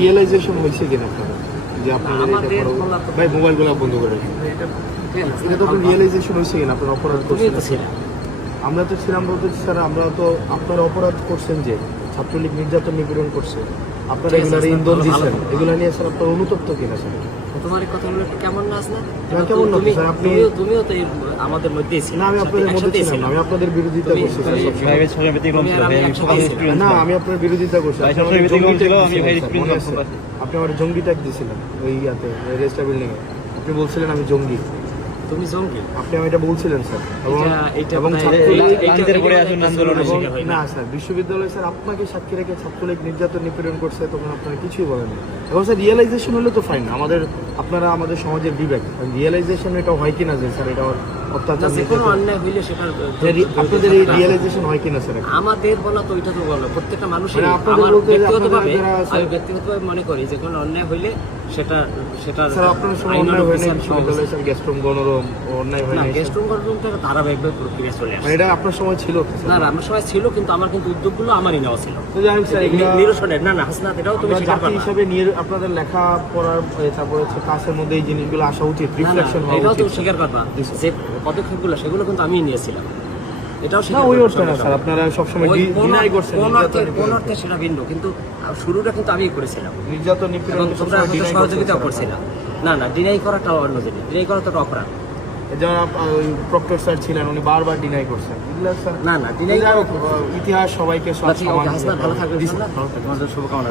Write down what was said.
Realisation হয়েছে কিনা আপনারা যে আপনাদের ভাই মোবাইলগুলো বন্ধ করে এটা তো রিয়েলাইজেশন হয়েছে কিনা আপনারা অপরাধ করছেন? আমরা তো ছিলাম বলতে স্যার, আমরা তো আপনারা অপরাধ করছেন যে ছাত্রলীগ নির্যাতন নিপীড়ন করছে, আপনারা এগুলোর ইন্ধন দিচ্ছেন, এগুলো নিয়ে স্যার আপনার অনুতপ্ত কিনা স্যার? তোমার কথাগুলো কেমন না আসলে কেমন না স্যার? তুমিও তো আমাদের মধ্যে না, আমি আপনাদের মধ্যে ছিলাম না, আমি আপনাদের বিরোধিতা করছি না, আমি আপনার বিরোধিতা করছি। আপনি আমার জঙ্গি ট্যাগ দিয়েছিলেন ওই ইয়াতে রেজিস্টার বিল্ডিং এ, আপনি বলছিলেন আমি জঙ্গি। তুমি জঙ্গি? আপনি আমি এটা বলছিলেন স্যার। এবং না স্যার, বিশ্ববিদ্যালয় স্যার আপনাকে সাক্ষী রেখে ছাত্রলীগ নির্যাতন নিপীড়ন করছে, তখন আপনারা কিছুই বলেন না। এবং স্যার রিয়েলাইজেশন হলে তো ফাইন, আপনারা আমাদের সমাজের বিবেক, রিয়েলাইজেশন এটা হয় কিনা যে স্যার এটা অত্যাচার, কোনো অন্যায় হইলে সেটা আপনাদের এই রিয়েলাইজেশন হয় কিনা স্যার? আমাদের বলা তো ওইটা তো বলো, প্রত্যেকটা মানুষের ব্যক্তিগতভাবে মনে করি যে কোনো অন্যায় হইলে সেটা স্যার আপনার সময় অন্যায় হয় না বিশ্ববিদ্যালয় স্যার, গেস্টরুম গণরুম অন্যায় হয় না? গেস্টরুম গণরুমটা ধারাবাহিকভাবে প্রক্রিয়া চলে আসে। এটা আপনার সময় ছিল? না, আমার সময় ছিল, কিন্তু আমার কিন্তু উদ্যোগগুলো আমারই নেওয়া ছিল। তো জানি স্যার নিরসনের না হাসনাত, এটাও তুমি জাতি হিসেবে নিয়ে আপনাদের লেখা পড়ার তারপরে হচ্ছে কাজের মধ্যে এই জিনিসগুলো আসা উচিত, রিফ্লেকশন হওয়া উচিত। এটাও তুমি স্বীকার করবা যে পদক্ষেপগুলো সেগুলো কিন্তু আমি নিয়েছিলাম, এটাও না ওই অর্থে না স্যার, আপনারা সবসময় ডিনাই করছেন। কোন অর্থে সেটা ভিন্ন, কিন্তু শুরুটা কিন্তু আমিই করেছিলাম। নির্যাতন নিপীড়ন তোমরা সহযোগিতা করছিলাম। না, ডিনাই করাটা অন্য জিনিস, ডিনাই করা তো একটা অপরাধ। যারা প্রক্টর স্যার ছিলেন উনি বারবার ডিনাই করছেন। না, ডিনাই ইতিহাস সবাইকে ভালো থাকবে, শুভকামনা।